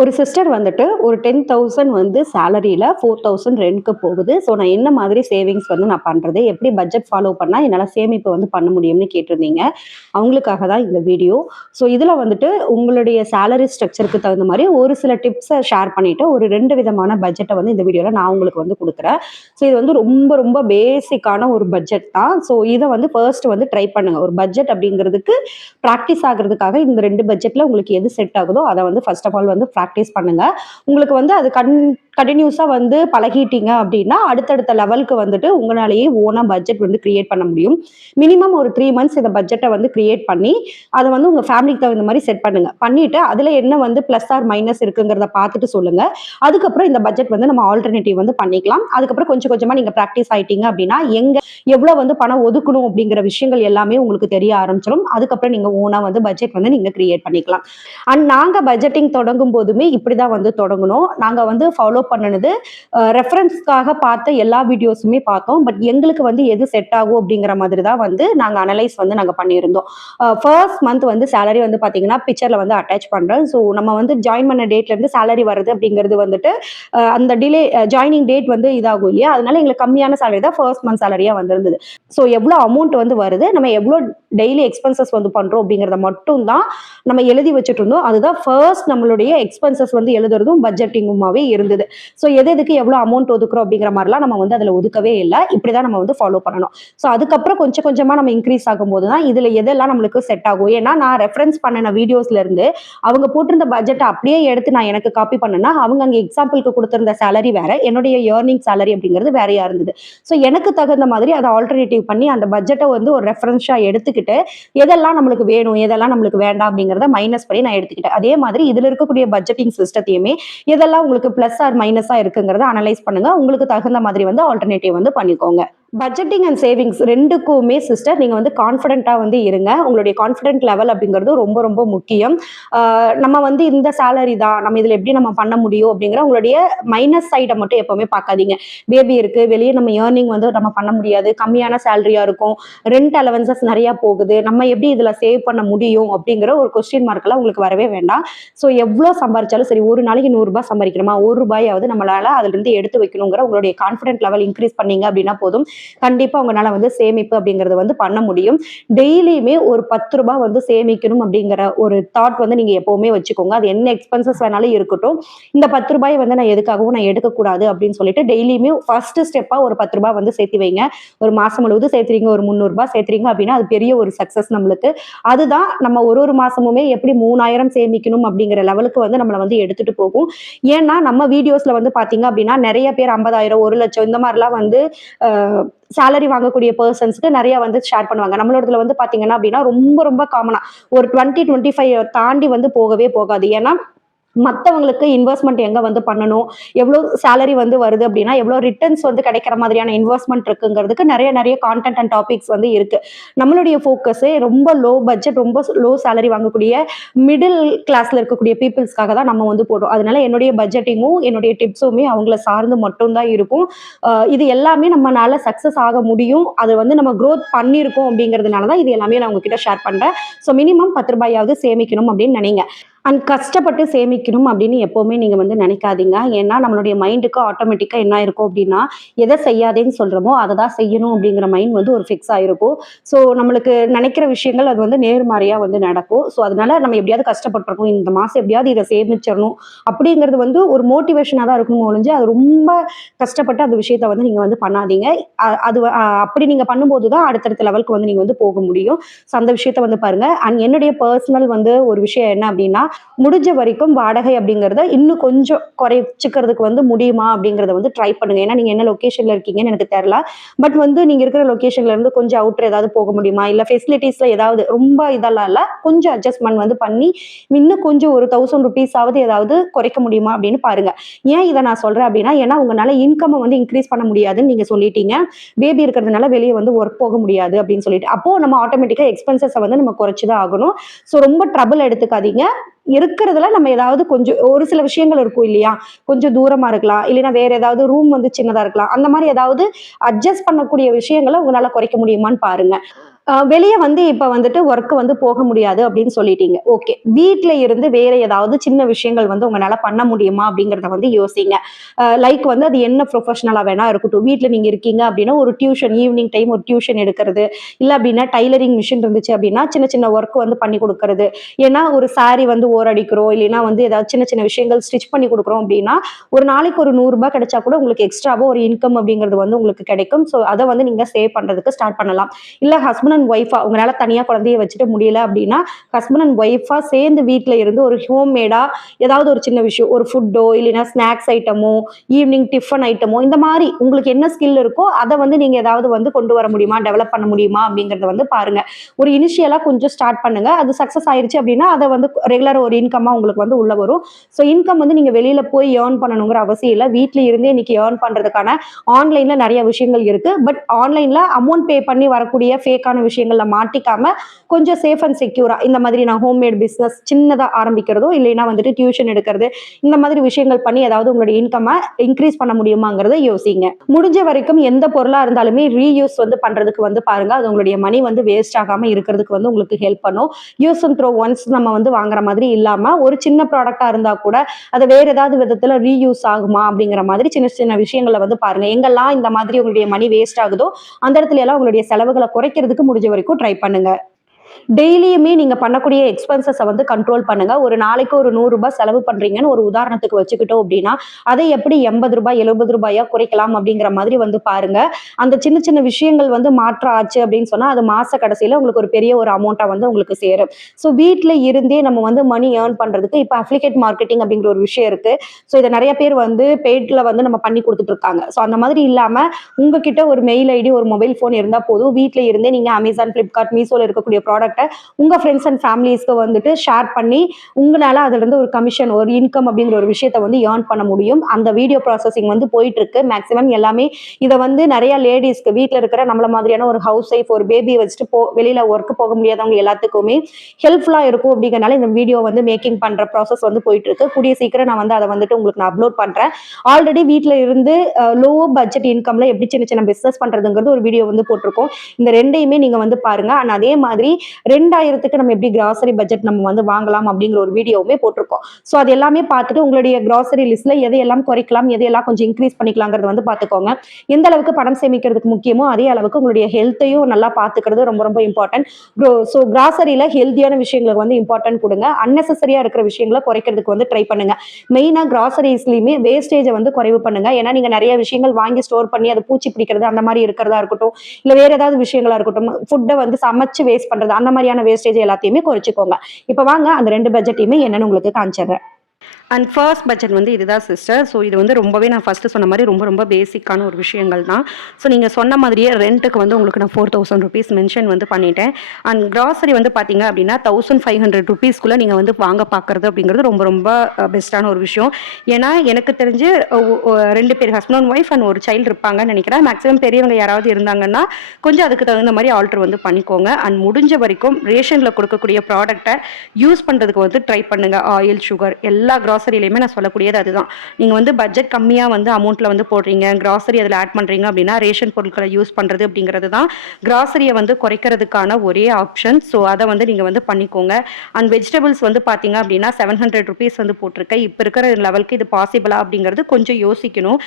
ஒரு சிஸ்டர் வந்துட்டு ஒரு 10,000 வந்து சேலரியில 4,000 ரென்ட்க்கு போகுது. ஸோ நான் என்ன மாதிரி சேவிங்ஸ் வந்து நான் பண்றது? எப்படி பட்ஜெட் ஃபாலோ பண்ணா என்னால சேமிப்பு வந்து பண்ண முடியும்னு கேட்டிருந்தீங்க. அவங்களுக்காக தான் இந்த வீடியோ. ஸோ இதுல வந்துட்டு உங்களுடைய சேலரி ஸ்ட்ரக்சருக்கு தகுந்த மாரி ஒரு சில டிப்ஸ ஷேர் பண்ணிட்டு, ஒரு 2 விதமான பட்ஜெட்ட வந்து இந்த வீடியோல நான் உங்களுக்கு வந்து குடுக்குறேன். ஸோ இது வந்து ரொம்ப ரொம்ப பேசிக்கான ஒரு பட்ஜெட் தான். ஸோ இத வந்து ஃபர்ஸ்ட் வந்து ட்ரை பண்ணுங்க. ஒரு பட்ஜெட் அப்படிங்கிறதுக்கு பிராக்டிஸ் ஆகுறதுக்காக இந்த 2 பட்ஜெட்ல உங்களுக்கு எது செட் ஆகுதோ அத வந்து ஃபர்ஸ்ட் ஆஃப் ஆல் வந்து பிராக்டிஸ் பண்ணுங்க. உங்களுக்கு வந்து அது கண்டினியூஸா வந்து பழகிட்டீங்க அப்படின்னா அடுத்தடுத்த லெவலுக்கு வந்துட்டு உங்களாலேயே ஓனா பட்ஜெட் வந்து கிரியேட் பண்ண முடியும். மினிமம் ஒரு 3 மந்த்ஸ் இந்த பட்ஜெட்டை வந்து கிரியேட் பண்ணி அதை வந்து உங்க ஃபேமிலிக்கு தகுந்த மாதிரி செட் பண்ணுங்க. பண்ணிட்டு அதுல என்ன வந்து பிளஸ் ஆர் மைனஸ் இருக்குங்கிறத பார்த்துட்டு சொல்லுங்க. அதுக்கப்புறம் இந்த பட்ஜெட் வந்து நம்ம ஆல்டர்னேட்டிவ் வந்து பண்ணிக்கலாம். அதுக்கப்புறம் கொஞ்சம் கொஞ்சமா நீங்க ப்ராக்டிஸ் ஆயிட்டீங்க அப்படின்னா எங்க எவ்வளவு வந்து பணம் ஒதுக்கணும் அப்படிங்கிற விஷயங்கள் எல்லாமே உங்களுக்கு தெரிய ஆரம்பிச்சிடும். அதுக்கப்புறம் நீங்க ஓனா வந்து பட்ஜெட் வந்து நீங்க கிரியேட் பண்ணிக்கலாம். அண்ட் நாங்க பட்ஜெட்டிங் தொடங்கும் போதுமே இப்படிதான் வந்து தொடங்கணும். நாங்க வந்து ஃபாலோ பண்ணுனது ரெஃபரன்ஸ்க்காக பார்த்த எல்லா வீடியோஸுமே பார்த்தோம். பட் எங்களுக்கு வந்து எது செட் ஆகும் அப்படிங்கிற மாதிரி தான் வந்து நாங்க அனலைஸ் வந்து நாங்க பண்ணியிருந்தோம். ஃபர்ஸ்ட் மந்த் வந்து சேலரி வந்து பாத்தீங்கன்னா பிக்சர்ல வந்து அட்டாச் பண்றேன். ஸோ நம்ம வந்து ஜாயின் பண்ண டேட்ல இருந்து சேலரி வருது அப்படிங்கிறது வந்துட்டு அந்த டிலே ஜாயினிங் டேட் வந்து இதாகும் இல்லையா, அதனால எங்களுக்கு கம்மியான சேலரி தான் ஃபர்ஸ்ட் மந்த் சேலரியா வந்திருந்தது. ஸோ எவ்வளோ அமௌண்ட் வந்து வருது, நம்ம எவ்வளோ டெய்லி எக்ஸ்பென்சஸ் வந்து பண்றோம் அப்படிங்கிறத மட்டும் தான் நம்ம எழுதி வச்சுட்டு இருந்தோம். அதுதான் ஃபர்ஸ்ட் நம்மளுடைய எக்ஸ்பென்சஸ் வந்து எழுதுறதும் பட்ஜெட்டிங்குமாவே இருந்தது. ஸோ எதுக்கு எவ்வளோ அமௌண்ட் ஒதுக்குறோம் அப்படிங்கிற மாதிரிலாம் நம்ம வந்து அதில் ஒதுக்கவே இல்லை. இப்படிதான் நம்ம வந்து ஃபாலோ பண்ணணும். ஸோ அதுக்கப்புறம் கொஞ்சம் கொஞ்சமா நம்ம இன்க்ரீஸ் ஆகும்போது தான் இதுல எதெல்லாம் நம்மளுக்கு செட் ஆகும். ஏன்னா நான் ரெஃபரன்ஸ் பண்ணின வீடியோஸ்ல இருந்து அவங்க போட்டிருந்த பட்ஜெட் அப்படியே எடுத்து நான் எனக்கு காப்பி பண்ணேன்னா அவங்க அங்கே எக்ஸாம்பிளுக்கு கொடுத்திருந்த சேலரி வேற, என்னுடைய ஏர்னிங் சேலரி அப்படிங்கிறது வேறையா இருந்தது. ஸோ எனக்கு தகுந்த மாதிரி அதை ஆல்டர்னேட்டிவ் பண்ணி அந்த பட்ஜெட்டை வந்து ஒரு ரெஃபரன்ஸா எடுத்துக்கிட்டு எதெல்லாம் நம்மளுக்கு வேணும் எதெல்லாம் நம்மளுக்கு வேண்டாம் அப்படிங்கிறத மைனஸ் பண்ணி நான் எடுத்துக்கிட்டேன். அதே மாதிரி இதுல இருக்கக்கூடிய பட்ஜெட்டிங் சிஸ்டத்தையுமே எதெல்லாம் உங்களுக்கு பிளஸ் ஆர் மைனஸா இருக்குங்கிறத அனலைஸ் பண்ணுங்க. உங்களுக்கு தகுந்த மாதிரி வந்து ஆல்டர்னேட்டிவ் வந்து பண்ணிக்கோங்க. பட்ஜெட்டிங் அண்ட் சேவிங்ஸ் ரெண்டுக்குமே சிஸ்டர் நீங்க வந்து கான்ஃபிடென்ட்டா வந்து இருங்க. உங்களுடைய கான்ஃபிடென்ட் லெவல் அப்படிங்கிறது ரொம்ப ரொம்ப முக்கியம். நம்ம வந்து இந்த சேலரி தான், நம்ம இதுல எப்படி நம்ம பண்ண முடியும் அப்படிங்கிற உங்களுடைய மைனஸ் சைடை மட்டும் எப்பவுமே பார்க்காதீங்க. பேபி இருக்கு, வெளியே நம்ம ஏர்னிங் வந்து நம்ம பண்ண முடியாது, கம்மியான சேலரியா இருக்கும், ரெண்ட் அலவன்சஸ் நிறைய போகுது, நம்ம எப்படி இதுல சேவ் பண்ண முடியும் அப்படிங்கிற ஒரு கொஸ்டின் மார்க் எல்லாம் உங்களுக்கு வரவே வேண்டாம். ஸோ எவ்வளவு சம்பாதிச்சாலும் சரி, ஒரு நாளைக்கு 100 ரூபாய் சம்பாதிக்கிறோமா, ₹1 நம்மளால அதுல இருந்து எடுத்து வைக்கணுங்கிற உங்களுடைய கான்ஃபிடென்ட் லெவல் இன்க்ரீஸ் பண்ணீங்க அப்படின்னா போதும். கண்டிப்பா உங்களால வந்து சேமிப்பு அப்படிங்கறது வந்து பண்ண முடியும். டெய்லியுமே ஒரு ₹10 வந்து சேமிக்கணும் அப்படிங்கிற ஒரு தாட் வந்து நீங்க எப்பவுமே வச்சுக்கோங்க. அது என்ன எக்ஸ்பென்சஸ் வேணாலும் இருக்கட்டும். இந்த ₹10 வந்து நான் எதுக்காகவும் நான் எடுக்கக்கூடாது அப்படின்னு சொல்லிட்டு டெய்லியுமே ஃபர்ஸ்ட் ஸ்டெப்பா ஒரு ₹10 வந்து சேர்த்து வைங்க. ஒரு மாசம் முழுவதும் சேர்த்துறீங்க, ஒரு ₹300 சேர்த்துறீங்க அப்படின்னா அது பெரிய ஒரு சக்சஸ் நம்மளுக்கு. அதுதான் நம்ம ஒரு மாசமுமே எப்படி 3000 சேமிக்கணும் அப்படிங்கிற லெவலுக்கு வந்து நம்மளை வந்து எடுத்துட்டு போகும். ஏன்னா நம்ம வீடியோஸ்ல வந்து பாத்தீங்க அப்படின்னா நிறைய பேர் 50,000 1,00,000 இந்த மாதிரிலாம் வந்து சேலரி வாங்கக்கூடிய பர்சன்ஸ்க்கு நிறைய வந்து ஷேர் பண்ணுவாங்க. நம்மளோடதுல வந்து பாத்தீங்கன்னா அப்படின்னா ரொம்ப ரொம்ப காமனா ஒரு 20, 25 தாண்டி வந்து போகவே போகாது. ஏன்னா மற்றவங்களுக்கு இன்வெஸ்ட்மெண்ட் எங்க வந்து பண்ணணும், எவ்வளவு சேலரி வந்து வருது அப்படின்னா எவ்வளவு ரிட்டர்ன்ஸ் வந்து கிடைக்கிற மாதிரியான இன்வெஸ்ட்மெண்ட் இருக்குங்கிறதுக்கு நிறைய நிறைய கான்டென்ட் அண்ட் டாபிக்ஸ் வந்து இருக்கு. நம்மளுடைய ஃபோக்கஸே ரொம்ப லோ பட்ஜெட், ரொம்ப லோ சேலரி வாங்கக்கூடிய மிடில் கிளாஸ்ல இருக்கக்கூடிய பீப்புள்ஸ்க்காக தான் நம்ம வந்து போடுறோம். அதனால என்னுடைய பட்ஜெட்டிங்கும் என்னுடைய டிப்ஸுமே அவங்கள சார்ந்து மட்டும்தான் இருக்கும். இது எல்லாமே நம்மளால சக்சஸ் ஆக முடியும். அது வந்து நம்ம க்ரோத் பண்ணியிருக்கோம் அப்படிங்கிறதுனால தான் இது எல்லாமே நான் உங்ககிட்ட ஷேர் பண்றேன். ஸோ மினிமம் ₹10 சேமிக்கணும் அப்படின்னு நினைங்க. அண்ட் கஷ்டப்பட்டு சேமிக்கணும் அப்படின்னு எப்பவுமே நீங்க வந்து நினைக்காதீங்க. ஏன்னா நம்மளுடைய மைண்டுக்கு ஆட்டோமேட்டிக்கா என்ன இருக்கும் அப்படின்னா எதை செய்யாதேன்னு சொல்றோமோ அதை தான் செய்யணும் அப்படிங்கிற மைண்ட் வந்து ஒரு ஃபிக்ஸ் ஆயிருக்கும். ஸோ நம்மளுக்கு நினைக்கிற விஷயங்கள் அது வந்து நேர்மாறியா வந்து நடக்கும். ஸோ அதனால நம்ம எப்படியாவது கஷ்டப்பட்டுருக்கோம், இந்த மாசம் எப்படியாவது இதை சேமிச்சிடணும் அப்படிங்கிறது வந்து ஒரு மோட்டிவேஷனா தான் இருக்கணும் ஒழிஞ்சு அது ரொம்ப கஷ்டப்பட்டு அந்த விஷயத்த வந்து நீங்க வந்து பண்ணாதீங்க. அது அப்படி நீங்க பண்ணும்போது தான் அடுத்தடுத்த லெவலுக்கு வந்து நீங்க வந்து போக முடியும். ஸோ அந்த விஷயத்த வந்து பாருங்க. அண்ட் என்னுடைய பர்சனல் வந்து ஒரு விஷயம் என்ன அப்படின்னா முடிஞ்ச வரைக்கும் வாடகை அப்படிங்கறத இன்னும் கொஞ்சம் குறைச்சிக்கிறதுக்கு வந்து முடியுமா அப்படிங்கறத வந்து ட்ரை பண்ணுங்க. ஏன்னா நீங்க என்ன லொகேஷன்ல இருக்கீங்கன்னு எனக்கு தெரியல. பட் வந்து நீங்க இருக்கிற லொகேஷன்ல இருந்து கொஞ்சம் அவுட்டர் ஏதாவது போக முடியுமா, இல்ல ஃபெசிலிட்டிஸ்ல ஏதாவது ரொம்ப இதெல்லாம் இல்ல கொஞ்சம் அட்ஜஸ்ட்மெண்ட் வந்து பண்ணி இன்னும் கொஞ்சம் ஒரு ₹1000 ஆவது ஏதாவது குறைக்க முடியுமா அப்படின்னு பாருங்க. ஏன் இதை நான் சொல்றேன் அப்படின்னா ஏன்னா உங்களால இன்கம் வந்து இன்க்ரீஸ் பண்ண முடியாதுன்னு நீங்க சொல்லிட்டீங்க. பேபி இருக்கிறதுனால வெளியே வந்து ஒர்க் போக முடியாது அப்படின்னு சொல்லிட்டு அப்போ நம்ம ஆட்டோமேட்டிக்கா எக்ஸ்பென்சஸ் வந்து நம்ம குறைச்சுதான் ஆகணும். ஸோ ரொம்ப ட்ரபிள் எடுத்துக்காதீங்க. இருக்கிறதுல நம்ம ஏதாவது கொஞ்சம் ஒரு சில விஷயங்கள் இருக்கும் இல்லையா, கொஞ்சம் தூரமா இருக்கலாம், இல்லைன்னா வேற ஏதாவது ரூம் வந்து சின்னதா இருக்கலாம், அந்த மாதிரி ஏதாவது அட்ஜஸ்ட் பண்ணக்கூடிய விஷயங்களை உங்களால குறைக்க முடியுமான்னு பாருங்க. வெளிய வந்து இப்ப வந்துட்டு ஒர்க் வந்து போக முடியாது அப்படின்னு சொல்லிட்டீங்க. ஓகே. வீட்ல இருந்து வேற ஏதாவது சின்ன விஷயங்கள் வந்து உங்கனால பண்ண முடியுமா? அப்படிங்கிறத வந்து யோசிங்க. லைக் வந்து அது என்ன ப்ரொஃபஷனலா வேணா இருக்கட்டும். வீட்ல நீங்க இருக்கீங்க அப்படின்னா, ஒரு டியூஷன் ஈவினிங் டைம் ஒரு டியூஷன் எடுக்கிறது. இல்ல அப்படின்னா டைலரிங் மிஷின் இருந்துச்சு அப்படின்னா, சின்ன சின்ன ஒர்க் வந்து பண்ணி குடுக்கறது. ஏன்னா ஒரு சாரி வந்து ஓரடிக்கிறோம், இல்லைன்னா வந்து ஏதாவது சின்ன சின்ன விஷயங்கள் ஸ்டிச் பண்ணி குடுக்குறோம் அப்படின்னா, ஒரு நாளைக்கு ஒரு ரூ. 100 கிடைச்சா கூட உங்களுக்கு எக்ஸ்ட்ராவா ஒரு இன்கம் அப்படிங்கிறது வந்து உங்களுக்கு கிடைக்கும். ஸோ அத வந்து நீங்க சேவ் பண்றதுக்கு ஸ்டார்ட் பண்ணலாம். இல்ல ஹஸ்பண்ட் அண்ட் ஒய்ஃபா உங்களால தனியா குழந்தைய வச்சுட்டு முடியல அப்படின்னா, ஹஸ்பண்ட் அண்ட் ஒய்ஃபா சேர்ந்து வீட்ல இருந்து ஒரு ஹோம் மேடா ஏதாவது ஒரு சின்ன விஷயம், ஒரு ஃபுட்டோ இல்லைன்னா ஸ்நாக்ஸ் ஐட்டமோ, ஈவினிங் டிஃபன் ஐட்டமோ இந்த மாரி உங்களுக்கு என்ன ஸ்கில் இருக்கோ, அத வந்து நீங்க ஏதாவது வந்து கொண்டு வர முடியுமா? டெவலப் பண்ண முடியுமா? அப்படிங்கிறத வந்து பாருங்க. ஒரு இனிஷியலா கொஞ்சம் ஸ்டார்ட் பண்ணுங்க. அது சக்சஸ் ஆயிருச்சு அப்படின்னா, அத வந்து ரெகுலர் ஒரு இன்கம்மா உங்களுக்கு வந்து உள்ள வரும். ஸோ இன்கம் வந்து நீங்க வெளியில போய் ஏர்ன் பண்ணணுங்கிற அவசியம் இல்ல. வீட்ல இருந்தே இன்னைக்கு ஏர்ன் பண்றதுக்கான ஆன்லைன்ல நெறைய விஷயங்கள் இருக்கு. பட் ஆன்லைன்ல அமௌண்ட் பே பண்ணி வரக்கூடிய ஃபேக்கான விஷயங்கள்ல மாட்டிக்காம, கொஞ்சம் சேஃப் அண்ட் செக்யூரா இந்த மாதிரி நான் ஹோம்மேட் பிசினஸ் சின்னதா ஆரம்பிக்கிறதோ, இல்லைன்னா வந்துட்டு டியூஷன் எடுக்கிறது, இந்த மாதிரி விஷயங்கள் பண்ணி ஏதாவது உங்களுடைய இன்கம்ம இன்கிரீஸ் பண்ண முடியுமாங்கிறத யோசிங்க. முடிஞ்ச வரைக்கும் எந்த பொருளா இருந்தாலுமே ரீயூஸ் வந்து பண்றதுக்கு வந்து பாருங்க. அது உங்களுடைய மணி வந்து வேஸ்ட் ஆகாம இருக்கிறதுக்கு வந்து உங்களுக்கு ஹெல்ப் பண்ணும். யூஸ் அண்ட் த்ரோ ஒன்ஸ் நம்ம வந்து வாங்குற மாதிரி இல்லாம, ஒரு சின்ன ப்ராடக்ட்டா இருந்தா கூட, அத வேற ஏதாவது விதத்துல ரீயூஸ் ஆகுமா? அப்படிங்கிற மாதிரி சின்ன சின்ன விஷயங்கள வந்து பாருங்க. எங்கெல்லாம் இந்த மாதிரி உங்களுடைய மணி வேஸ்ட் ஆகுதோ, அந்த இடத்துல எல்லாம் உங்களுடைய செலவுகள குறைக்கிறதுக்கு முடிஞ்ச வரைக்கும் ட்ரை பண்ணுங்க. டெய்லியுமே நீங்க பண்ணக்கூடிய எக்ஸ்பென்சஸ வந்து கண்ட்ரோல் பண்ணுங்க. ஒரு நாளைக்கு ஒரு ரூ. 100 செலவு பண்றீங்கன்னு ஒரு உதாரணத்துக்கு வச்சுக்கிட்டோம் அப்படின்னா, அதை எப்படி ரூ. 80 ரூ. 70 குறைக்கலாம் அப்படிங்கிற மாதிரி வந்து பாருங்க. அந்த சின்ன சின்ன விஷயங்கள் வந்து மாற்றம் ஆச்சு அப்படின்னு சொன்னா, அது மாச கடைசியில உங்களுக்கு ஒரு பெரிய ஒரு அமௌண்ட்டா வந்து உங்களுக்கு சேரும். ஸோ வீட்ல இருந்தே நம்ம வந்து மணி ஏர்ன் பண்றதுக்கு இப்ப அஃபிலியேட் மார்க்கெட்டிங் அப்படிங்கிற ஒரு விஷயம் இருக்கு. ஸோ இத நெறைய பேர் வந்து பெய்ட்ல வந்து நம்ம பண்ணி குடுத்துட்டு இருக்காங்க. ஸோ அந்த மாதிரி இல்லாம உங்ககிட்ட ஒரு மெயில் ஐடி, ஒரு மொபைல் ஃபோன் இருந்தா போதும். வீட்ல இருந்தே நீங்க Amazon, Flipkart, Meeshoல இருக்கக்கூடிய ப்ராடக்ட்ட உங்க ஃப்ரெண்ட்ஸ் அண்ட் ஃபேமிலிஸ்க்கு வந்துட்டு ஷேர் பண்ணி, உங்களால அதிலிருந்து ஒரு கமிஷன், ஒரு இன்கம் அப்படிங்கிற ஒரு விஷயத்த வந்து ஏர்ன் பண்ண முடியும். அந்த வீடியோ ப்ராசஸிங் வந்து போயிட்டு இருக்கு. மேக்ஸிமம் எல்லாமே இத வந்து நெறைய லேடீஸ்க்கு வீட்ல இருக்கிற நம்மள மாதிரியான ஒரு ஹவுஸ் ஒய்ஃப், ஒரு பேபிய வச்சுட்டு வெளியில ஒர்க் போக முடியாதவங்க எல்லாத்துக்குமே ஹெல்ப்ஃபுல்லா இருக்கும் அப்படிங்கிறனால இந்த வீடியோ வந்து மேக்கிங் பண்ற ப்ராசஸ் வந்து போயிட்டு இருக்கு. கூடிய சீக்கிரம் நான் வந்து அத வந்துட்டு உங்களுக்கு நான் அப்லோட் பண்றேன். ஆல்ரெடி வீட்ல இருந்து லோ பட்ஜெட் இன்கம்ல எப்படி சின்ன சின்ன பிசினஸ் பண்றதுங்கிறது ஒரு வீடியோ வந்து போட்டிருக்கோம். இந்த 2யுமே நீங்க வந்து பாருங்க. அண்ட் அதே மாதிரி 2000க்கு நம்ம எப்படி கிராசரி பட்ஜெட் நம்ம வந்து வாங்கலாம் அப்படிங்கிற ஒரு வீடியோவுமே போட்டிருக்கோம். ஸோ அது எல்லாமே பார்த்துட்டு உங்களுடைய கிராசரி லிஸ்ட்ல எதையெல்லாம் குறைக்கலாம், எதையெல்லாம் கொஞ்சம் இன்க்ரீஸ் பண்ணிக்கலாங்கிறத வந்து பார்த்துக்கோங்க. எந்த அளவுக்கு பணம் சேமிக்கிறதுக்கு முக்கியமோ அதே அளவுக்கு உங்களுடைய ஹெல்த்தையும் நல்லா பார்த்துக்கிறது ரொம்ப ரொம்ப இம்பார்ட்டன்ட். ஸோ கிராசரியில ஹெல்த்தியான விஷயங்களுக்கு வந்து இம்பார்ட்டன்ட் கொடுங்க. அன்னெசரியா இருக்கிற விஷயங்களை குறைக்கிறதுக்கு வந்து ட்ரை பண்ணுங்க. மெயினா கிராசரிஸ்லயுமே வேஸ்டேஜை வந்து குறைவு பண்ணுங்க. ஏன்னா நீங்க நிறைய விஷயங்கள் வாங்கி ஸ்டோர் பண்ணி அதை பூச்சி பிடிக்கிறது அந்த மாதிரி இருக்கிறதா இருக்கட்டும், இல்ல வேற ஏதாவது விஷயங்களா இருக்கட்டும், ஃபுட்டை வந்து சமைச்சு வேஸ்ட் பண்றது அந்த மாதிரியான வேஸ்டேஜ் எல்லாத்தையுமே குறைச்சிக்கோங்க. இப்ப வாங்க அந்த 2 பட்ஜெட்டையுமே என்னன்னு உங்களுக்கு காமிச்சிடுறேன். அண்ட் ஃபர்ஸ்ட் பட்ஜெட் வந்து இதுதான் சிஸ்டர். ஸோ இது வந்து ரொம்பவே நான் ஃபஸ்ட்டு சொன்ன மாதிரி ரொம்ப ரொம்ப பேசிக்கான ஒரு விஷயங்கள் தான். ஸோ நீங்கள் சொன்ன மாதிரியே ரெண்ட்டுக்கு வந்து உங்களுக்கு நான் 4000 ருபீஸ் மென்ஷன் வந்து பண்ணிட்டேன். அண்ட் கிராசரி வந்து பார்த்தீங்க அப்படின்னா 1500 ருபீஸ்க்குள்ளே நீங்கள் வந்து வாங்க பார்க்குறது அப்படிங்கிறது ரொம்ப ரொம்ப பெஸ்ட்டான ஒரு விஷயம். ஏன்னா எனக்கு தெரிஞ்சு 2 பேர் ஹஸ்பண்ட் அண்ட் ஒய்ஃப் அண்ட் ஒரு சைல்டு இருப்பாங்கன்னு நினைக்கிறேன். மேக்ஸிமம் பெரியவங்க யாராவது இருந்தாங்கன்னா கொஞ்சம் அதுக்கு தகுந்த மாதிரி ஆல்டர் வந்து பண்ணிக்கோங்க. அண்ட் முடிஞ்ச வரைக்கும் ரேஷனில் கொடுக்கக்கூடிய ப்ராடக்டை யூஸ் பண்ணுறதுக்கு வந்து ட்ரை பண்ணுங்கள். ஆயில், சுகர் எல்லா கிராசரியிலையுமே நான் சொல்லக்கூடியது அதுதான். நீங்கள் வந்து பட்ஜெட் கம்மியாக வந்து அமௌண்ட்டில் வந்து போடுறீங்க, கிராசரி அதில் ஆட் பண்ணுறீங்க அப்படின்னா ரேஷன் பொருட்களை யூஸ் பண்ணுறது அப்படிங்கிறது தான் கிராசரியை வந்து குறைக்கிறதுக்கான ஒரே ஆப்ஷன். ஸோ அதை வந்து நீங்கள் வந்து பண்ணிக்கோங்க. அண்ட் வெஜிடபிள்ஸ் வந்து பார்த்தீங்க அப்படின்னா 700 ருபீஸ் வந்து போட்டிருக்கேன். இப்போ இருக்கிற லெவலுக்கு இது பாசிபிளா அப்படிங்கிறது கொஞ்சம் யோசிக்கணும்.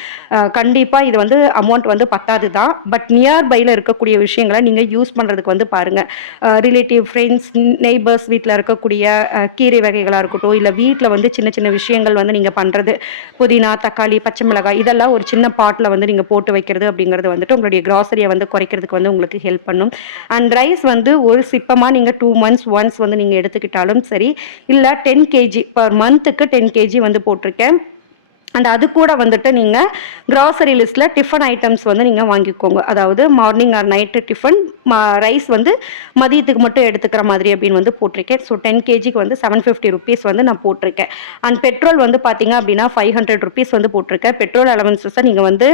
கண்டிப்பாக இது வந்து அமௌண்ட் வந்து பத்தாது தான். பட் நியர்பையில் இருக்கக்கூடிய விஷயங்களை நீங்கள் யூஸ் பண்ணுறதுக்கு வந்து பாருங்கள். ரிலேட்டிவ், ஃப்ரெண்ட்ஸ், நெய்பர்ஸ் வீட்டில் இருக்கக்கூடிய கீரை வகைகளாக இருக்கட்டும், இல்லை வீட்டில் வந்து சின்ன சின்ன விஷயங்கள் வந்து நீங்கள் பண்ணுறது, புதினா, தக்காளி, பச்சை மிளகாய் இதெல்லாம் ஒரு சின்ன பாட்டில் வந்து நீங்கள் போட்டு வைக்கிறது அப்படிங்கிறது வந்துட்டு உங்களுடைய கிராசரியை வந்து குறைக்கிறதுக்கு வந்து உங்களுக்கு ஹெல்ப் பண்ணும். அண்ட் ரைஸ் வந்து ஒரு சிப்பமாக நீங்கள் 2 months ஒன்ஸ் வந்து நீங்கள் எடுத்துக்கிட்டாலும் சரி, இல்லை 10 kg பர் மந்த்துக்கு 10 kg வந்து போட்டிருக்கேன். அண்ட் அது கூட வந்துட்டு நீங்கள் கிராசரி லிஸ்ட்டில் டிஃபன் ஐட்டம்ஸ் வந்து நீங்கள் வாங்கிக்கோங்க. அதாவது morning or night tiffin, rice வந்து மதியத்துக்கு மட்டும் எடுத்துக்கிற மாதிரி அப்படின்னு வந்து போட்டிருக்கேன். ஸோ 10 kgக்கு வந்து 750 ருபீஸ் வந்து நான் போட்டிருக்கேன். அண்ட் பெட்ரோல் வந்து பார்த்தீங்க அப்படின்னா 500 ருபீஸ் வந்து போட்டிருக்கேன். பெட்ரோல் அலவன்சஸை நீங்கள் வந்து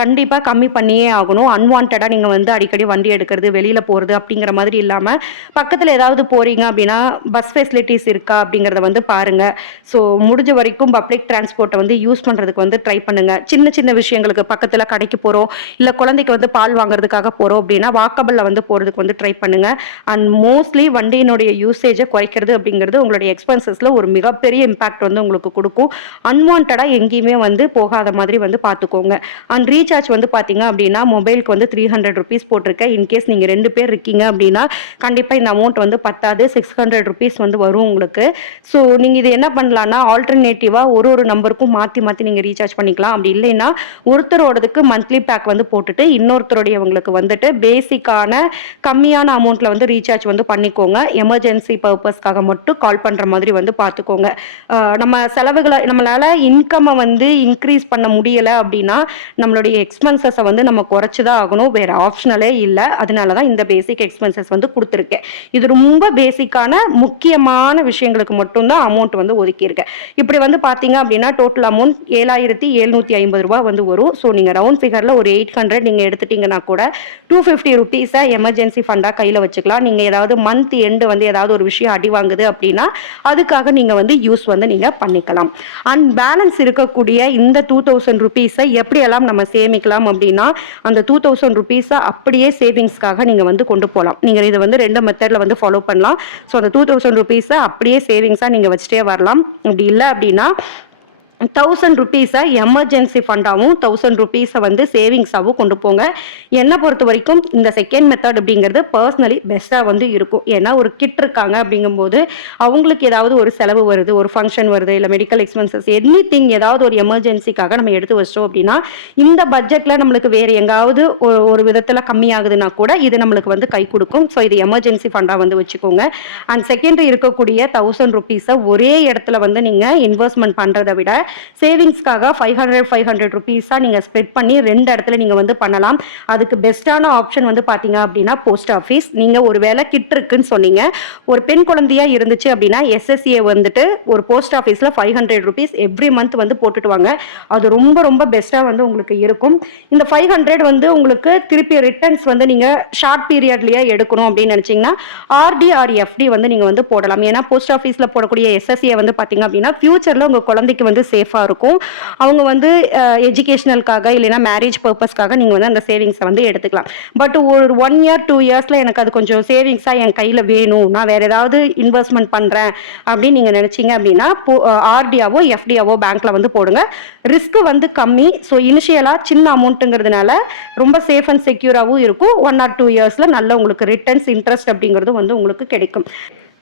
கண்டிப்பாக கம்மி பண்ணியே ஆகணும். அன்வான்டாக நீங்கள் வந்து அடிக்கடி வண்டி எடுக்கிறது, வெளியில் போகிறது அப்படிங்கிற மாதிரி இல்லாமல் பக்கத்தில் ஏதாவது போகிறீங்க அப்படின்னா பஸ் ஃபெசிலிட்டிஸ் இருக்கா அப்படிங்கிறத வந்து பாருங்கள். ஸோ முடிஞ்ச வரைக்கும் பப்ளிக் டிரான்ஸ்போர்ட்டை வந்து யூஸ் யூஸ் பண்றதுக்கு வந்து ட்ரை பண்ணுங்க. சின்ன சின்ன விஷயங்களுக்கு பக்கத்துல கடைக்கு போறோம், இல்ல குழந்தைக்கு வந்து பால் வாங்குறதுக்காக போறோம் அப்படின்னா வாக்கபிள்ல வந்து போறதுக்கு வந்து ட்ரை பண்ணுங்க. அண்ட் மோஸ்ட்லி வண்டியினுடைய யூசேஜை குறைக்கிறது அப்படிங்கிறது உங்களுடைய எக்ஸ்பென்சஸ்ல ஒரு மிகப்பெரிய இம்பாக்ட் வந்து உங்களுக்கு கொடுக்கும். அன்வான்டா எங்கேயுமே வந்து போகாத மாதிரி வந்து பார்த்துக்கோங்க. அண்ட் ரீசார்ஜ் வந்து பார்த்தீங்க அப்படின்னா மொபைலுக்கு வந்து 300 ருபீஸ் போட்டிருக்கேன். இன்கேஸ் நீங்கள் 2 பேர் இருக்கீங்க அப்படின்னா கண்டிப்பாக இந்த அமௌண்ட் வந்து பத்தாது, 600 ருபீஸ் வந்து வரும் உங்களுக்கு. ஸோ நீங்கள் இது என்ன பண்ணலாம்னா ஆல்டர்னேட்டிவாக ஒரு நம்பருக்கும் மாற்றி மாற்றி நீங்கள் ரீசார்ஜ் பண்ணிக்கலாம். அப்படி இல்லைன்னா ஒருத்தரோடதுக்கு மந்த்லி பேக் வந்து போட்டுட்டு இன்னொருத்தருடையவங்களுக்கு வந்துட்டு பேசிக்கான கம்மியான அமௌண்ட்ல வந்து ரீசார்ஜ் வந்து பண்ணிக்கோங்க. எமர்ஜென்சி பர்பஸ்க்காக மட்டும் கால் பண்ற மாதிரி வந்து பார்த்துக்கோங்க. நம்ம செலவுகளை நம்மளால இன்கம்மை வந்து இன்க்ரீஸ் பண்ண முடியல அப்படின்னா நம்மளுடைய எக்ஸ்பென்சஸை வந்து நம்ம குறைச்சுதான் ஆகணும். வேற ஆப்ஷனலே இல்லை. அதனாலதான் இந்த பேசிக் எக்ஸ்பென்சஸ் வந்து கொடுத்துருக்கேன். இது ரொம்ப பேசிக்கான முக்கியமான விஷயங்களுக்கு மட்டும்தான் அமௌண்ட் வந்து ஒதுக்கியிருக்கேன். இப்படி வந்து பாத்தீங்க அப்படின்னா டோட்டல் அமௌண்ட் 7750 ரூபாய் வந்து வரும். ஸோ நீங்க ரவுண்ட் ஃபிகர்ல ஒரு 800 நீங்க எடுத்துட்டீங்கன்னா கூட 250 ருபீஸை எமர்ஜென்சி ஃபண்டா கையில வச்சுக்கலாம். நீங்க ஏதாவது மந்த் எண்டு வந்து ஏதாவது ஒரு விஷயம் அடி வாங்குது அப்படின்னா அதுக்காக நீங்க வந்து யூஸ் வந்து நீங்க பண்ணிக்கலாம். அண்ட் பேலன்ஸ் இருக்கக்கூடிய இந்த 2000 ருபீஸை எப்படியெல்லாம் நம்ம சேமிக்கலாம் அப்படின்னா அந்த 2000 ருபீஸை அப்படியே சேவிங்ஸ்க்காக நீங்க வந்து கொண்டு போகலாம். நீங்க இதை வந்து 2 மெத்தட்ல வந்து ஃபாலோ பண்ணலாம். ஸோ அந்த 2000 ருபீஸை அப்படியே சேவிங்ஸா நீங்க வச்சுட்டே வரலாம். அப்படி இல்லை அப்படின்னா 1000 ருபீஸை எமர்ஜென்சி ஃபண்டாகவும் 1000 ருபீஸை வந்து சேவிங்ஸாகவும் கொண்டு போங்க. என்னை பொறுத்த வரைக்கும் இந்த செகண்ட் மெத்தட் அப்படிங்கிறது பர்சனலி பெஸ்ட்டாக வந்து இருக்கும். ஏன்னா ஒரு கிட் இருக்காங்க அப்படிங்கும்போது அவங்களுக்கு ஏதாவது ஒரு செலவு வருது, ஒரு ஃபங்க்ஷன் வருது, இல்லை மெடிக்கல் எக்ஸ்பென்சஸ் எனிதிங் ஏதாவது ஒரு எமர்ஜென்சிக்காக நம்ம எடுத்து வச்சிட்டோம் அப்படின்னா இந்த பட்ஜெட்டில் நம்மளுக்கு வேறு எங்காவது ஒரு விதத்தில் கம்மியாகுதுன்னா கூட இது நம்மளுக்கு வந்து கை கொடுக்கும். ஸோ இது எமர்ஜென்சி ஃபண்டாக வந்து வச்சுக்கோங்க. அண்ட் செகண்டரி இருக்கக்கூடிய 1000 ருபீஸை ஒரே இடத்துல வந்து நீங்கள் இன்வெஸ்ட்மெண்ட் பண்ணுறதை விட சேவிங்ஸ்க்காக 500 ருபீஸா நீங்க ஸ்ப்ரெட் பண்ணி 2 இடத்துல நீங்க வந்து பண்ணலாம். அதுக்கு பெஸ்டான ஆப்ஷன் வந்து பாத்தீங்க அப்படின்னா போஸ்ட் ஆஃபீஸ். நீங்க ஒரு வேலை கிட் இருக்குன்னு சொன்னீங்க, ஒரு பெண் குழந்தையா இருந்துச்சு அப்படின்னா எஸ்எஸ்ஏ வந்துட்டு ஒரு போஸ்ட் ஆஃபீஸ்ல 500 ருபீஸ் எவ்ரி மந்த் வந்து போட்டுட்டு வாங்க. அது ரொம்ப ரொம்ப பெஸ்டா வந்து உங்களுக்கு இருக்கும். இந்த 500 வந்து உங்களுக்கு திருப்பி ரிட்டர்ன்ஸ் வந்து நீங்க ஷார்ட் பீரியட்லயே எடுக்கணும் அப்படின்னு நினைச்சீங்கன்னா ஆர்டி ஆர் எஃப்டி வந்து நீங்க வந்து போடலாம். ஏன்னா போஸ்ட் ஆஃபீஸ்ல போடக்கூடிய எஸ்எஸ்ஏ வந்து பாத்தீங்க அப்படின்னா ஃபியூச்சர்ல உங்க குழந்தைக்கு வந்து சேஃபா இருக்கும். அவங்க வந்து எஜுகேஷனலுக்காக இல்லைன்னா மேரேஜ் பர்பஸ்க்காக நீங்க வந்து அந்த சேவிங்ஸை வந்து எடுத்துக்கலாம். பட் ஒரு 1 இயர் 2 இயர்ஸ்ல எனக்கு அது கொஞ்சம் சேவிங்ஸா என் கையில வேணும், நான் வேற ஏதாவது இன்வெஸ்ட்மெண்ட் பண்றேன் அப்படின்னு நீங்க நினைச்சீங்க அப்படின்னா ஆர்டியாவோ எஃப்டியாவோ பேங்க்ல வந்து போடுங்க. ரிஸ்க் வந்து கம்மி. ஸோ இனிஷியலா சின்ன அமௌண்ட்டுங்கிறதுனால ரொம்ப சேஃப் அண்ட் செக்யூராகவும் இருக்கும். 1 or 2 இயர்ஸ்ல நல்ல உங்களுக்கு ரிட்டர்ன்ஸ் இன்ட்ரெஸ்ட் அப்படிங்கிறது வந்து உங்களுக்கு கிடைக்கும்.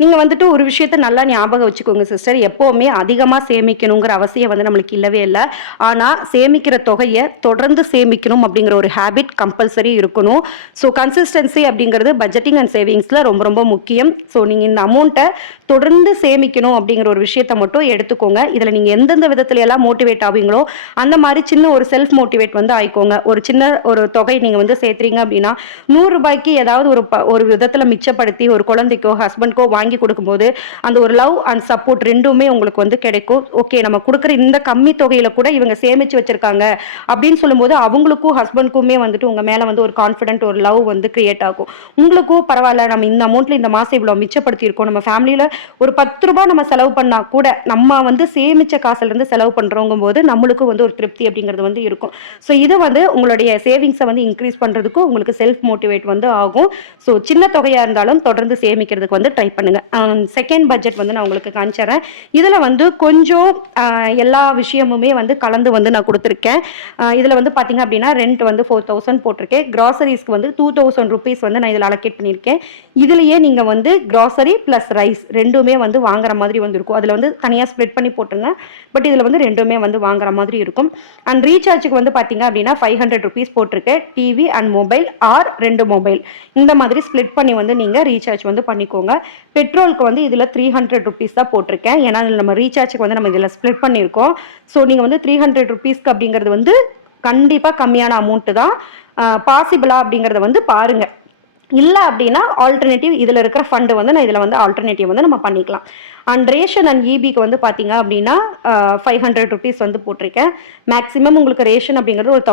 நீங்க வந்துட்டு ஒரு விஷயத்த நல்லா ஞாபகம் வச்சுக்கோங்க சிஸ்டர், எப்பவுமே அதிகமா சேமிக்கணுங்கிற அவசியம் வந்து நம்மளுக்கு இல்லவே இல்லை. ஆனா சேமிக்கிற தொகையை தொடர்ந்து சேமிக்கணும் அப்படிங்கிற ஒரு ஹேபிட் கம்பல்சரி இருக்கணும். ஸோ கன்சிஸ்டன்சி அப்படிங்கிறது பட்ஜெட்டிங் அண்ட் சேவிங்ஸ்ல ரொம்ப ரொம்ப முக்கியம். ஸோ நீங்க இந்த அமௌண்ட்டை தொடர்ந்து சேமிக்கணும் அப்படிங்கிற ஒரு விஷயத்த மட்டும் எடுத்துக்கோங்க. இதுல நீங்க எந்தெந்த விதத்துல எல்லாம் மோட்டிவேட் ஆவீங்களோ அந்த மாதிரி சின்ன ஒரு செல்ஃப் மோட்டிவேட் வந்து ஆயிக்கோங்க. ஒரு சின்ன ஒரு தொகை நீங்க வந்து சேர்த்துறீங்க அப்படின்னா 100 ரூபாய்க்கு ஏதாவது ஒரு விதத்துல மிச்சப்படுத்தி ஒரு குழந்தைக்கோ ஹஸ்பண்ட்கோ வாங்கி கொடுக்கும்போது அந்த ஒரு லவ் அண்ட் சப்போர்ட் ரெண்டுமே உங்களுக்கு வந்து கிடைக்கும். ஓகே, நம்ம கொடுக்குற இந்த கம்மி தொகையில கூட இவங்க சேமிச்சு வச்சிருக்காங்க அப்படின்னு சொல்லும்போது அவங்களுக்கும் ஹஸ்பண்ட்க்குமே வந்துட்டு உங்க மேல வந்து ஒரு கான்ஃபிடென்ட், ஒரு லவ் வந்து கிரியேட் ஆகும். உங்களுக்கும் பரவாயில்ல, நம்ம இந்த அமௌண்ட்ல இந்த மாசம் இவ்வளவு மிச்சப்படுத்தி இருக்கோம், நம்ம ஃபேமிலியில ஒரு 10 ரூபாய் நம்ம செலவு பண்ணா கூட நம்ம வந்து சேமிச்ச காசுல இருந்து செலவு பண்றோங்கும் போது நம்மளுக்கும் வந்து ஒரு திருப்தி அப்படிங்கிறது வந்து இருக்கும். ஸோ இது வந்து உங்களுடைய சேவிங்ஸை வந்து இன்க்ரீஸ் பண்றதுக்கும் உங்களுக்கு செல்ஃப் மோட்டிவேட் வந்து ஆகும். ஸோ சின்ன தொகையா இருந்தாலும் தொடர்ந்து சேமிக்கிறதுக்கு வந்து ட்ரை பண்ணுங்க. செகண்ட் பட்ஜெட் வந்து நான் உங்களுக்கு காமிச்சிடுறேன். இதுல வந்து கொஞ்சம் எல்லா விஷயமுமே வந்து கலந்து வந்து நான் கொடுத்துருக்கேன். இதுல வந்து பாத்தீங்க அப்படின்னா ரெண்ட் வந்து 4000 போட்டிருக்கேன். கிராசரிஸ்க்கு வந்து 2000 ருபீஸ் வந்து நான் இதில் அலோகேட் பண்ணியிருக்கேன். இதுலயே நீங்க வந்து கிராசரி பிளஸ் ரைஸ் ரெண்டுமே வந்து வாங்குற மாதிரி வந்து இருக்கும். அதுல வந்து தனியா ஸ்ப்ரெட் பண்ணி போட்டுருங்க. பட் இதுல வந்து ரெண்டுமே வந்து வாங்குற மாதிரி இருக்கும். அண்ட் ரீசார்ஜுக்கு வந்து பாத்தீங்க அப்படின்னா 500 ருபீஸ் போட்டிருக்கேன். TV and mobile or 2 mobile இந்த மாதிரி ஸ்ப்ளிட் பண்ணி வந்து நீங்க ரீசார்ஜ் வந்து பண்ணிக்கோங்க. பெட்ரோலுக்கு வந்து இதில் 300 ருபீஸ் தான் போட்டிருக்கேன். ஏன்னா நம்ம ரீசார்ஜுக்கு வந்து நம்ம இதில் ஸ்ப்ளிட் பண்ணியிருக்கோம். ஸோ நீங்கள் வந்து 300 ருபீஸ்க்கு அப்படிங்கிறது வந்து கண்டிப்பாக கம்மியான அமௌண்ட்டு தான். பாசிபிளா அப்படிங்கிறத வந்து பாருங்கள். இல்லை அப்படின்னா ஆல்டர்னேட்டிவ் இதில் இருக்கிற ஃபண்டு வந்து நான் இதில் வந்து ஆல்டர்னேட்டிவ் வந்து நம்ம பண்ணிக்கலாம். அண்ட் ரேஷன் அண்ட் இபிக்கு வந்து பார்த்தீங்க அப்படின்னா 500 ருபீஸ் வந்து போட்டிருக்கேன். மேக்ஸிமம் உங்களுக்கு ரேஷன் அப்படிங்கிறது ஒரு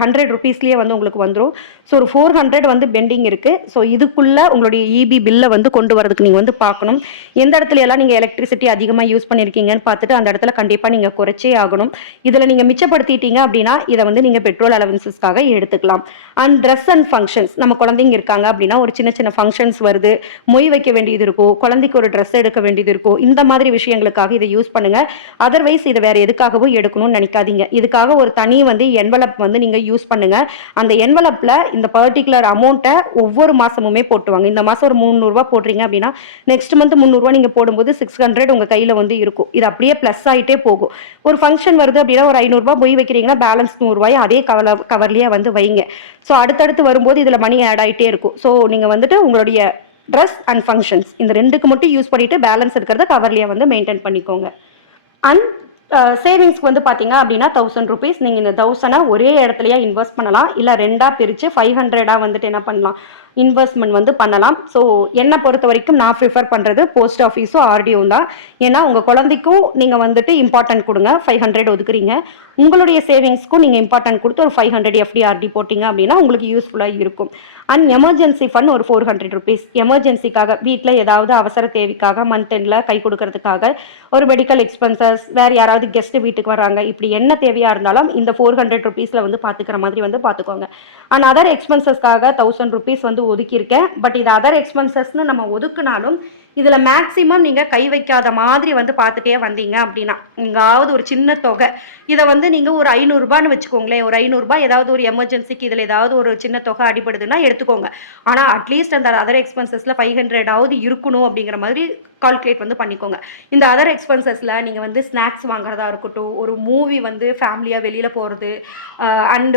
100 ருபீஸ்லேயே வந்து உங்களுக்கு வந்துடும். ஸோ ஒரு 400 வந்து பெண்டிங் இருக்குது. ஸோ இதுக்குள்ளே உங்களுடைய இபி பில்லை வந்து கொண்டு வரதுக்கு நீங்கள் வந்து பார்க்கணும். எந்த இடத்துல எல்லாம் நீங்கள் எலக்ட்ரிசிட்டி அதிகமாக யூஸ் பண்ணியிருக்கீங்கன்னு பார்த்துட்டு அந்த இடத்துல கண்டிப்பாக நீங்கள் குறைச்சே ஆகணும். இதில் நீங்கள் மிச்சப்படுத்திட்டீங்க அப்படின்னா இதை வந்து நீங்கள் பெட்ரோல் அலவன்சஸ்க்காக எடுத்துக்கலாம். அண்ட் ட்ரெஸ் அண்ட் ஃபங்க்ஷன்ஸ், நம்ம குழந்தைங்க இருக்காங்க அப்படின்னா ஒரு சின்ன சின்ன ஃபங்க்ஷன்ஸ் வருது, மொய் வைக்க வேண்டியது இருக்கும், குழந்தைக்கு ஒரு ட்ரெஸ் எடுக்க வேண்டியது இருக்கும், இந்த மாதிரி விஷயங்களுக்காக இதை யூஸ் பண்ணுங்க. அதர்வைஸ் இதை வேற எதுக்காகவும் எடுக்கணும்னு நினைக்காதீங்க. இதுக்காக ஒரு தனி வந்து என்வலப் வந்து நீங்க யூஸ் பண்ணுங்க. அந்த என்வலப்ல இந்த பர்டிகுலர் அமௌண்ட்டை ஒவ்வொரு மாசமுமே போட்டுவாங்க. இந்த மாசம் ஒரு 300 ரூபாய் போடுறீங்க அப்படின்னா நெக்ஸ்ட் மந்த் 300 ரூபாய் நீங்க போடும்போது 600 உங்க கையில வந்து இருக்கும். இது அப்படியே பிளஸ் ஆயிட்டே போகும். ஒரு ஃபங்க்ஷன் வருது அப்படின்னா ஒரு 500 ரூபாய் போய் வைக்கிறீங்கன்னா பேலன்ஸ் 100 ரூபாய் அதே கவர்லயே வந்து வைங்க. ஸோ அடுத்தடுத்து வரும்போது இதுல மணி ஆட் ஆயிட்டே இருக்கும். ஸோ நீங்க வந்துட்டு உங்களுடைய ட்ரெஸ் அண்ட் ஃபங்க்ஷன்ஸ் இந்த ரெண்டுக்கு மட்டும் யூஸ் பண்ணிட்டு பேலன்ஸ் இருக்கிறத கவர்லேயே வந்து மெயின்டைன் பண்ணிக்கோங்க. அண்ட் சேவிங்ஸ்க்கு வந்து பார்த்தீங்க அப்படின்னா 1000 ருபீஸ் நீங்கள் இந்த 1000 ஒரே இடத்துலையா இன்வெஸ்ட் பண்ணலாம். இல்லை ரெண்டாக பிரித்து 500 வந்துட்டு என்ன பண்ணலாம், இன்வெஸ்ட்மெண்ட் வந்து பண்ணலாம். ஸோ என்னை பொறுத்த வரைக்கும் நான் ப்ரிஃபர் பண்ணுறது போஸ்ட் ஆஃபீஸும் ஆர்டிஓவும் தான். ஏன்னா உங்கள் குழந்தைக்கும் நீங்கள் வந்துட்டு இம்பார்ட்டன்ட் கொடுங்க, 500 ஒதுக்குறீங்க. உங்களுடைய சேவிங்ஸ்க்கும் நீங்கள் இம்பார்ட்டன்ட் கொடுத்து ஒரு 500 எஃப்டிஆர்டி போட்டிங்க அப்படின்னா உங்களுக்கு யூஸ்ஃபுல்லாக இருக்கும். அண்ட் எமர்ஜென்சி ஃபண்ட் ஒரு 400 ருபீஸ் எமர்ஜென்சிக்காக, வீட்டில் ஏதாவது அவசர தேவைக்காக, மந்த் எண்டில் கை கொடுக்கறதுக்காக, ஒரு மெடிக்கல் எக்ஸ்பென்சஸ், வேறு யாராவது கெஸ்ட் வீட்டுக்கு வராங்க, இப்படி என்ன தேவையாக இருந்தாலும் இந்த 400 ருபீஸில் வந்து பார்த்துக்கிற மாதிரி வந்து பார்த்துக்கோங்க. அண்ட் அதர் எக்ஸ்பென்சஸ்க்காக 1000 ருபீஸ் வந்து ஒதுக்கியிருக்கேன். பட் இது அதர் எக்ஸ்பென்சஸ்ன்னு நம்ம ஒதுக்குனாலும் இதில் மேக்ஸிமம் நீங்கள் கை வைக்காத மாதிரி வந்து பார்த்துட்டே வந்தீங்க அப்படின்னா எங்காவது ஒரு சின்ன தொகை, இதை வந்து நீங்கள் ஒரு 500 ரூபான்னு வச்சுக்கோங்களேன். ஒரு 500 ரூபாய் ஏதாவது ஒரு எமர்ஜென்சிக்கு இதில் ஏதாவது ஒரு சின்ன தொகை அடிபடுதுன்னா எடுத்துக்கோங்க. ஆனால் அட்லீஸ்ட் அந்த அதர் எக்ஸ்பென்சஸில் 500 இருக்கணும் அப்படிங்கிற மாதிரி கால்குலேட் வந்து பண்ணிக்கோங்க. இந்த அதர் எக்ஸ்பென்சஸில் நீங்கள் வந்து ஸ்நாக்ஸ் வாங்குறதா இருக்கட்டும், ஒரு மூவி வந்து ஃபேமிலியாக வெளியில் போகிறது, அண்ட்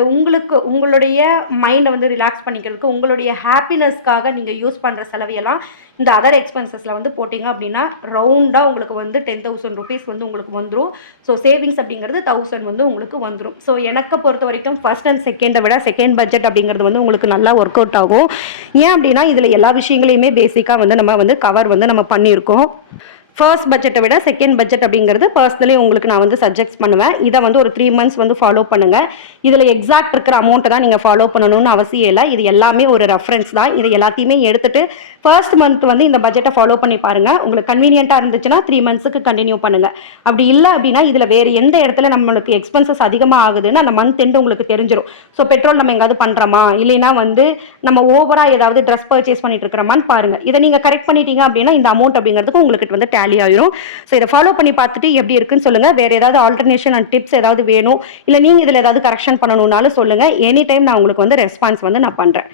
உங்களுடைய மைண்டை வந்து ரிலாக்ஸ் பண்ணிக்கிறதுக்கு, உங்களுடைய ஹாப்பினஸ்க்காக நீங்கள் யூஸ் பண்ணுற செலவையெல்லாம் இந்த அதர் எக்ஸ்பென்சஸில் வந்து போட்டிங்க அப்படின்னா ரவுண்டாக உங்களுக்கு வந்து 10,000 ருபீஸ் வந்து உங்களுக்கு வந்துடும். ஸோ சேவிங்ஸ் அப்படிங்கிறது 1000 வந்து உங்களுக்கு வந்துடும். ஸோ எனக்கு பொறுத்த வரைக்கும் ஃபர்ஸ்ட் அண்ட் செகண்டை விட செகண்ட் பட்ஜெட் அப்படிங்கிறது வந்து உங்களுக்கு நல்லா ஒர்க் அவுட் ஆகும். ஏன் அப்படின்னா இதில் எல்லா விஷயங்களையுமே பேசிக்காக வந்து நம்ம வந்து கவர் வந்து நம்ம பண்ணியிருக்கோம். ஃபர்ஸ்ட் பட்ஜெட்டை விட செகண்ட் பட்ஜெட் அப்படிங்கிறது பர்சனலி உங்களுக்கு நான் வந்து சஜெக்ட் பண்ணுவேன். இதை வந்து ஒரு 3 மந்த்ஸ் வந்து ஃபாலோ பண்ணுங்கள். இதில் எக்ஸாக்ட் இருக்கிற அமௌண்ட்டை தான் நீங்கள் ஃபாலோ பண்ணணும்னு அவசியம் இல்லை. இது எல்லாமே ஒரு ரெஃபரன்ஸ் தான். இது எல்லாத்தையுமே எடுத்துட்டு ஃபர்ஸ்ட் மந்த் வந்து இந்த பட்ஜெட்டை ஃபாலோ பண்ணி பாருங்கள். உங்களுக்கு கன்வீனியண்ட்டாக இருந்துச்சுன்னா 3 மந்த்ஸுக்கு கண்டினியூ பண்ணுங்கள். அப்படி இல்லை அப்படின்னா இதில் வேறு எந்த இடத்துல நம்மளுக்கு எக்ஸ்பென்சஸ் அதிகமாக ஆகுதுன்னு அந்த மந்த் எண்டு உங்களுக்கு தெரிஞ்சிடும். ஸோ பெட்ரோல் நம்ம எங்காவது பண்ணுறோமா, இல்லைன்னா வந்து நம்ம ஓவராக ஏதாவது ட்ரெஸ் பர்ச்சேஸ் பண்ணிட்டு இருக்கிறோமான்னு பாருங்கள். இதை நீங்கள் கரெக்ட் பண்ணிட்டீங்க அப்படின்னா இந்த அமௌண்ட் அப்படிங்கிறதுக்கு உங்களுக்கு வந்து டேலி ஆயிரும். ஸோ இதை ஃபாலோ பண்ணி பார்த்துட்டு எப்படி இருக்குன்னு சொல்லுங்க. வேற ஏதாவது ஆல்டர்னேஷன் அண்ட் டிப்ஸ் ஏதாவது வேணும், இல்லை நீங்கள் இதில் ஏதாவது கரெக்ஷன் பண்ணணும்னாலும் சொல்லுங்க. எனி டைம் நான் உங்களுக்கு வந்து ரெஸ்பான்ஸ் வந்து நான் பண்ணுறேன்.